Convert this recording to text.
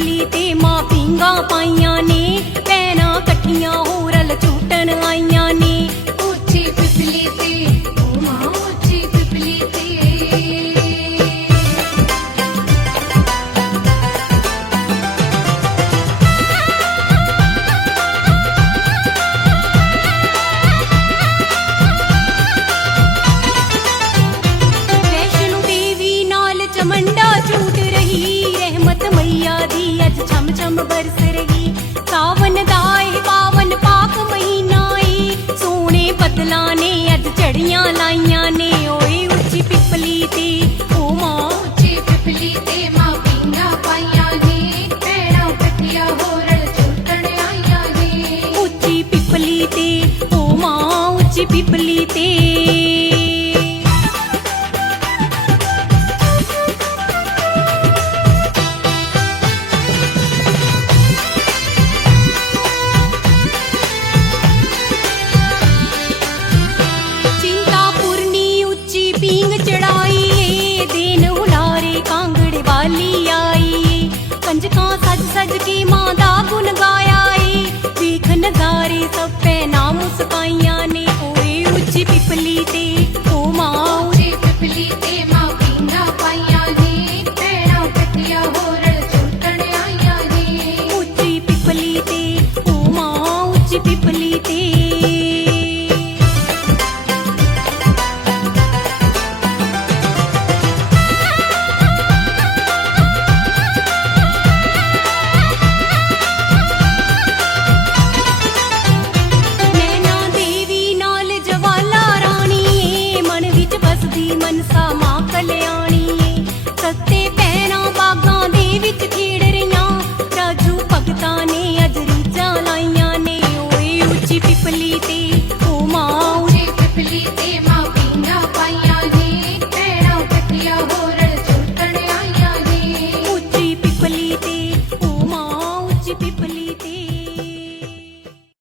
पिपली ते मां पींगा पाइयां ने, भैनां कट्ठियां हो रल झूटन आइयां ने। ऊंची पिपली ते ओ मां ऊंची पिपली ते। वैष्णो देवी नाल चमंडा झूट रही, रहमत मैया दी अज छम छम बरस रही। सावन दा ए पावन पाक महीना ए, सोने बदलां ने अज झड़ियां लाइयां ने। ओए उच्ची पिपली ते ओ मां ऊंची पिपली ते मां पींगा पाइयां ने, भैणां कट्ठियां हो रल झूटन आइयां ने। उच्ची पिपली ते ओ मां उच्ची पिपली ते। चिंतापुरनी उच्ची पींग चढ़ाई ए, देन हुलारे कांगड़ वाली आई ए। कंजकां सज सज के मां